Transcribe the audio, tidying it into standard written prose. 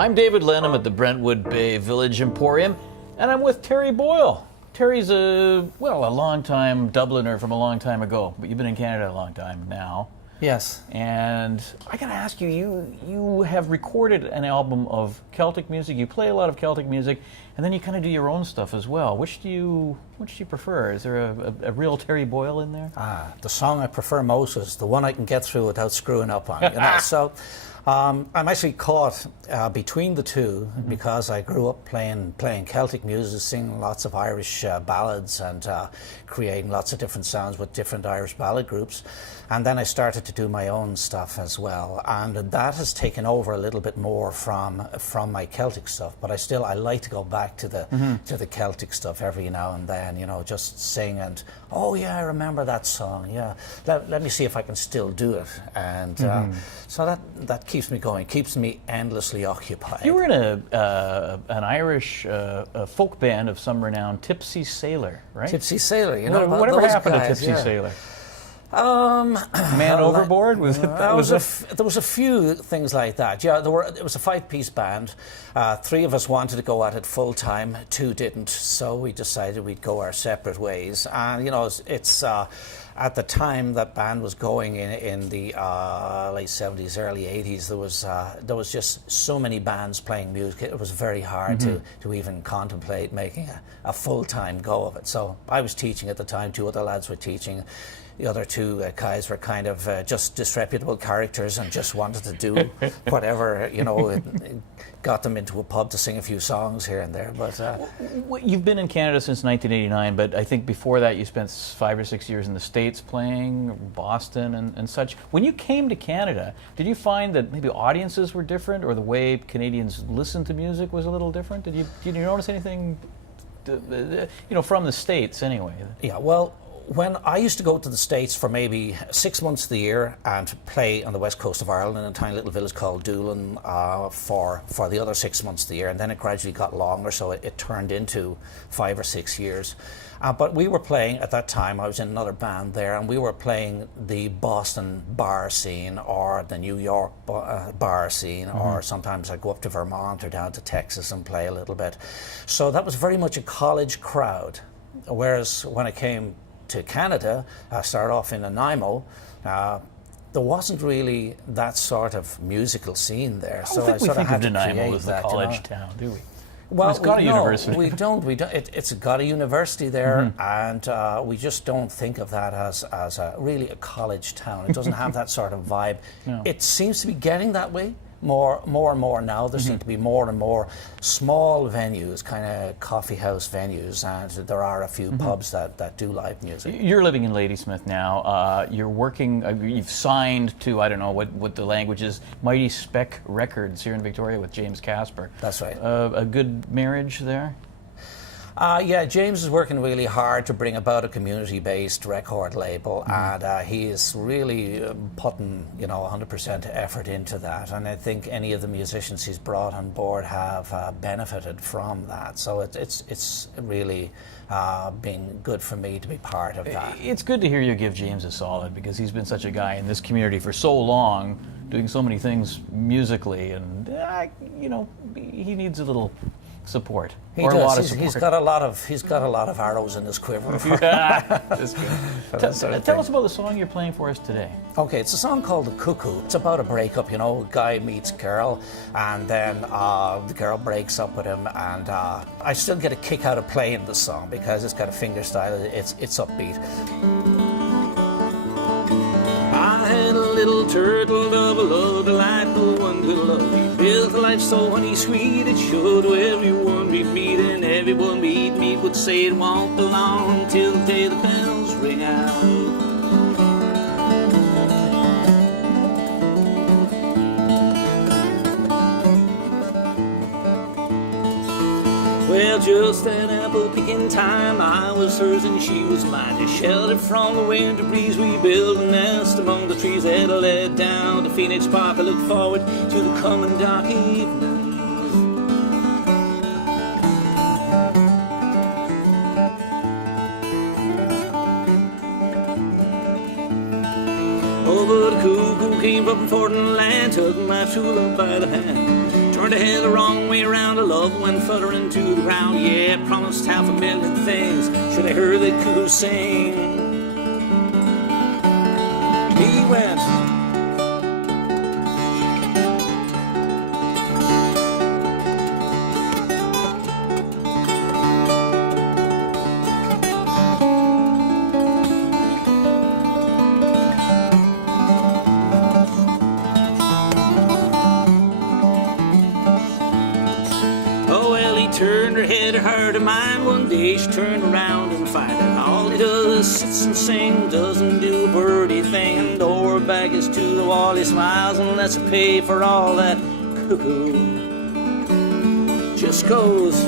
I'm David Lenham at the Brentwood Bay Village Emporium, and I'm with Terry Boyle. Terry's a long-time Dubliner from a long time ago, but you've been in Canada a long time now. Yes. And I gotta ask you, you have recorded an album of Celtic music, you play a lot of Celtic music, and then you kind of do your own stuff as well. Which do you prefer? Is there a real Terry Boyle in there? The song I prefer most is the one I can get through without screwing up on. So I'm actually caught between the two because I grew up playing Celtic music, singing lots of Irish ballads and creating lots of different sounds with different Irish ballad groups. And then I started to do my own stuff as well, and that has taken over a little bit more from my Celtic stuff. But I like to go back to the Celtic stuff every now and then, you know, just sing and oh yeah, I remember that song. Yeah, let me see if I can still do it, and so that keeps me going, keeps me endlessly occupied. You were in an Irish folk band of some renown, Tipsy Sailor, right? Tipsy Sailor, you know. Whatever happened guys, to Tipsy Sailor? Man Overboard? There was a few things like that. Yeah, it was a 5-piece band. 3 of us wanted to go at it full time, 2 didn't, so we decided we'd go our separate ways. And you know, it's at the time that band was going in the late 70s, early 80s, there was just so many bands playing music. It was very hard to even contemplate making a full-time go of it. So I was teaching at the time, 2 other lads were teaching. The other 2 guys were kind of just disreputable characters and just wanted to do whatever, you know, it got them into a pub to sing a few songs here and there. But you've been in Canada since 1989, but I think before that you spent 5 or 6 years in the States playing, Boston and such. When you came to Canada, did you find that maybe audiences were different, or the way Canadians listened to music was a little different? Did you notice anything, you know, from the States anyway? Yeah, well, when I used to go to the States for maybe 6 months of the year and play on the west coast of Ireland in a tiny little village called Doolin for the other 6 months of the year, and then it gradually got longer, so it turned into 5 or 6 years. But we were playing, at that time, I was in another band there, and we were playing the Boston bar scene or the New York bar scene, or sometimes I'd go up to Vermont or down to Texas and play a little bit. So that was very much a college crowd, whereas when I came to Canada, I started off in Nanaimo. There wasn't really that sort of musical scene there. I don't think we think of Nanaimo as the college town, do we? Well, it's got a university. We don't. It's got a university there, and we just don't think of that as really a college town. It doesn't have that sort of vibe. No. It seems to be getting that way. More and more now. There seem to be more and more small venues, kind of coffee house venues, and there are a few pubs that do live music. You're living in Ladysmith now. You're working, you've signed to, I don't know what the language is, Mighty Spec Records here in Victoria with James Casper. That's right. A good marriage there? Yeah, James is working really hard to bring about a community-based record label, and he is really putting, you know, 100% effort into that. And I think any of the musicians he's brought on board have benefited from that. So it's really been good for me to be part of that. It's good to hear you give James a solid, because he's been such a guy in this community for so long, doing so many things musically, and you know, he needs a little support. He does. A lot of support. He's got a lot of arrows in his quiver. That's good. Tell us about the song you're playing for us today. Okay, it's a song called The Cuckoo. It's about a breakup, you know, guy meets girl, and then the girl breaks up with him, and I still get a kick out of playing the song because it's got a finger style. It's upbeat. I had a little turtle dove, loved like the one who loved me. Built a life so honey sweet, it showed to everyone we meet, and everyone we'd meet would say it won't belong till the day the bells ring out. Well, just at apple picking time, I was hers and she was mine. To shelter from the winter breeze, we built a nest among the trees that led down to Phoenix Park. I looked forward to the coming dark evenings. Over the cuckoo came from Fort and land, took my true love by the hand. Turned her head the wrong way around. A love went fluttering to the ground. Yeah, promised 500,000 things. Should I heard the cuckoo sing? He went. Turned her head, her heart of mine. One day she turned around and find out all he does is sits and sing, doesn't do a birdie thing. And door back is to the wall, he smiles and lets her pay for all that cuckoo just goes.